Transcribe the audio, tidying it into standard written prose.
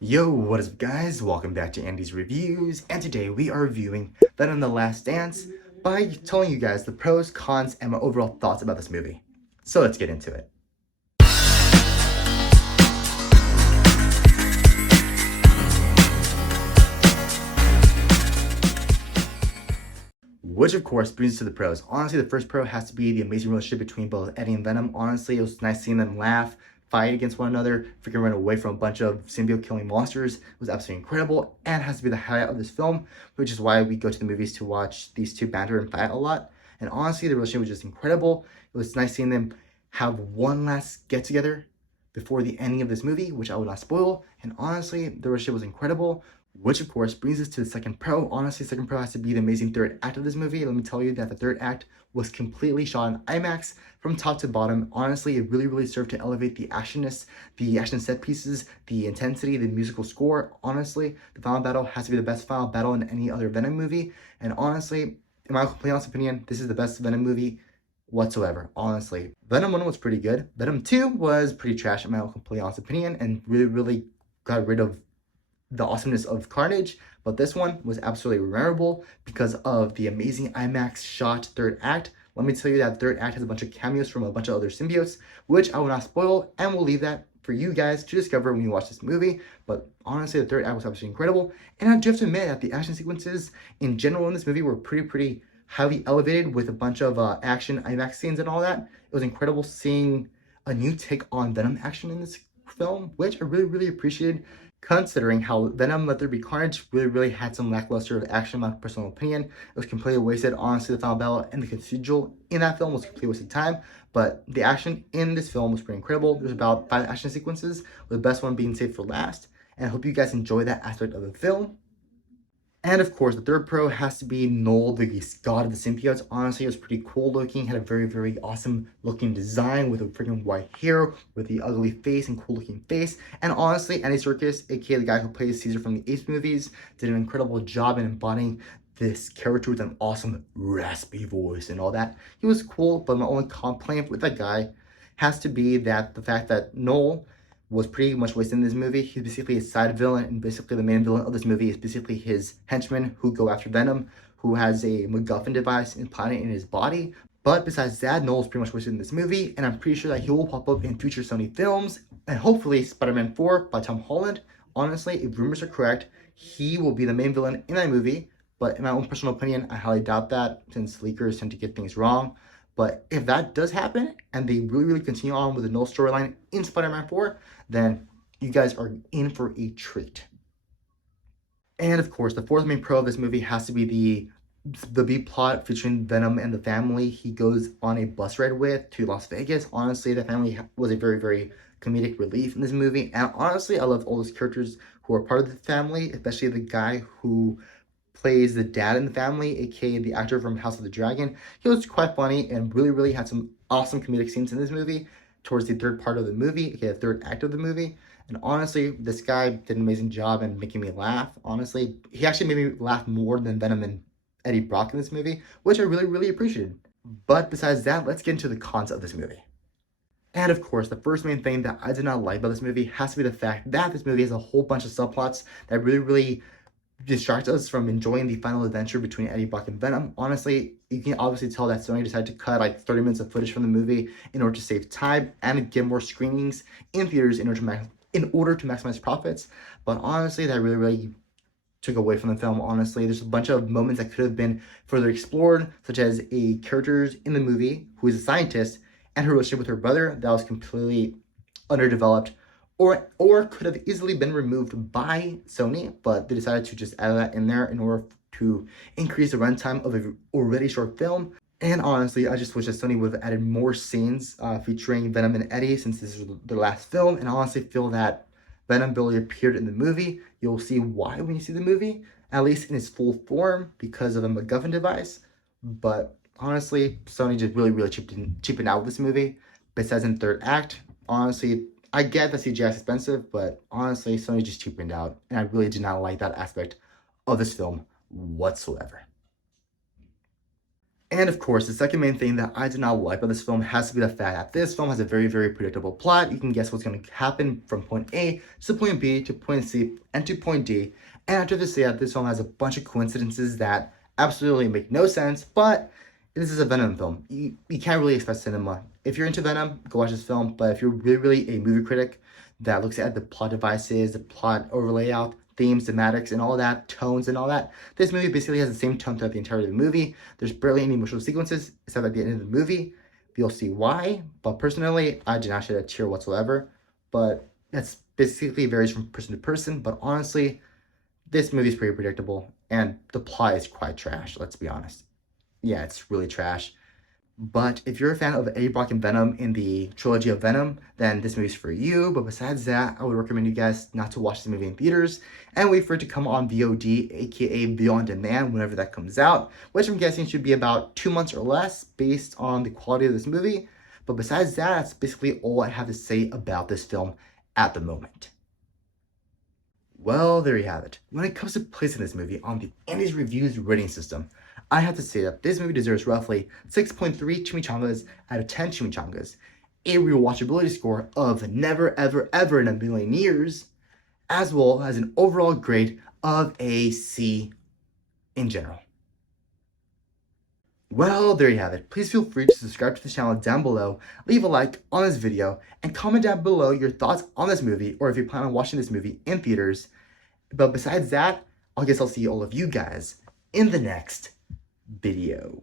Yo, what is up guys? Welcome back to Andy's Reviews, and today we are reviewing Venom: The Last Dance by telling you guys the pros, cons, and my overall thoughts about this movie. So let's get into it. Which of course brings us to the pros. Honestly, the first pro has to be the amazing relationship between both Eddie and Venom. Honestly, it was nice seeing them laugh, fight against one another, freaking run away from a bunch of symbiote killing monsters. It was absolutely incredible and has to be the highlight of this film, which is why we go to the movies to watch these two banter and fight a lot. And honestly, the relationship was just incredible. It was nice seeing them have one last get together before the ending of this movie, which I will not spoil. And honestly, the relationship was incredible. Which of course brings us to the second pro. Honestly, second pro has to be the amazing third act of this movie. Let me tell you that the third act was completely shot in IMAX from top to bottom. Honestly, it really served to elevate the actionness, the action set pieces, the intensity, the musical score. Honestly, the final battle has to be the best final battle in any other Venom movie. And honestly, in my complete honest opinion, this is the best Venom movie whatsoever. Honestly, Venom 1 was pretty good. Venom 2 was pretty trash in my complete honest opinion, and really got rid of the awesomeness of Carnage, but this one was absolutely memorable because of the amazing IMAX shot third act. Let me tell you that third act has a bunch of cameos from a bunch of other symbiotes, which I will not spoil, and we'll leave that for you guys to discover when you watch this movie. But honestly, the third act was absolutely incredible, and I do have to admit that the action sequences in general in this movie were pretty highly elevated with a bunch of action IMAX scenes and all that. It was incredible seeing a new take on Venom action in this film, which I really appreciated, considering how Venom Let There Be Carnage really had some lackluster action, in my personal opinion. It was completely wasted. Honestly, the final battle and the cathedral in that film was completely wasted time, but the action in this film was pretty incredible. There's about 5 action sequences, with the best one being saved for last, and I hope you guys enjoy that aspect of the film. And of course, the third pro has to be Noel, the god of the symbiotes. Honestly, it was pretty cool looking. Had a very awesome looking design with a freaking white hair, with the ugly face and cool looking face. And honestly, Andy Serkis, aka the guy who plays Caesar from the Ace movies, did an incredible job in embodying this character with an awesome raspy voice and all that. He was cool, but my only complaint with that guy has to be that the fact that Noel was pretty much wasted in this movie. He's basically a side villain, and basically the main villain of this movie is basically his henchmen who go after Venom, who has a MacGuffin device implanted in his body. But besides that, Noel's pretty much wasted in this movie, and I'm pretty sure that he will pop up in future Sony films, and hopefully Spider-Man 4 by Tom Holland. Honestly, if rumors are correct, he will be the main villain in that movie, but in my own personal opinion, I highly doubt that, since leakers tend to get things wrong. But if that does happen, and they really continue on with the Noel storyline in Spider-Man 4, then you guys are in for a treat. And of course, the fourth main pro of this movie has to be the B plot featuring Venom and the family he goes on a bus ride with to Las Vegas. Honestly, the family was a very comedic relief in this movie. And honestly, I love all those characters who are part of the family, especially the guy who plays the dad in the family, aka the actor from House of the Dragon. He was quite funny and really had some awesome comedic scenes in this movie towards the third part of the movie, aka the third act of the movie. And honestly, this guy did an amazing job in making me laugh. Honestly, he actually made me laugh more than Venom and Eddie Brock in this movie, which I really appreciated. But besides that, let's get into the cons of this movie. And of course, the first main thing that I did not like about this movie has to be the fact that this movie has a whole bunch of subplots that really distract us from enjoying the final adventure between Eddie Brock and Venom. Honestly, you can obviously tell that Sony decided to cut like 30 minutes of footage from the movie in order to save time and get more screenings in theaters in order to maximize profits. But honestly, that really took away from the film. Honestly, there's a bunch of moments that could have been further explored, such as a character in the movie who is a scientist and her relationship with her brother that was completely underdeveloped, or could have easily been removed by Sony, but they decided to just add that in there in order to increase the runtime of an already short film. And honestly, I just wish that Sony would have added more scenes featuring Venom and Eddie, since this is their last film. And I honestly feel that Venom barely appeared in the movie. You'll see why when you see the movie, at least in its full form, because of the MacGuffin device. But honestly, Sony just really cheapened out with this movie. Besides in the third act, honestly, I get that CGI is expensive, but honestly, Sony just cheapened out, and I really did not like that aspect of this film whatsoever. And of course, the second main thing that I did not like about this film has to be the fact that this film has a very, very predictable plot. You can guess what's going to happen from point A to point B to point C and to point D. And I have to say that this film has a bunch of coincidences that absolutely make no sense, but this is a Venom film. You can't really expect cinema. If you're into Venom, go watch this film, but if you're really a movie critic that looks at the plot devices, the plot overlay out, themes, thematics, and all that, tones and all that, this movie basically has the same tone throughout the entirety of the movie. There's barely any emotional sequences, except at the end of the movie. You'll see why, but personally, I did not shed a tear whatsoever. But that's basically varies from person to person, but honestly, this movie is pretty predictable, and the plot is quite trash, let's be honest. Yeah, it's really trash. But if you're a fan of Eddie Brock and Venom in the trilogy of Venom, then this movie's for you. But besides that, I would recommend you guys not to watch this movie in theaters and wait for it to come on VOD, aka Video On Demand, whenever that comes out, which I'm guessing should be about 2 months or less based on the quality of this movie. But besides that, that's basically all I have to say about this film at the moment. Well, there you have it. When it comes to placing this movie on the Andy's Reviews rating system, I have to say that this movie deserves roughly 6.3 chimichangas out of 10 chimichangas, a rewatchability score of never ever ever in a million years, as well as an overall grade of a C in general. Well, there you have it. Please feel free to subscribe to the channel down below, leave a like on this video, and comment down below your thoughts on this movie, or if you plan on watching this movie in theaters. But besides that, I guess I'll see all of you guys in the next video.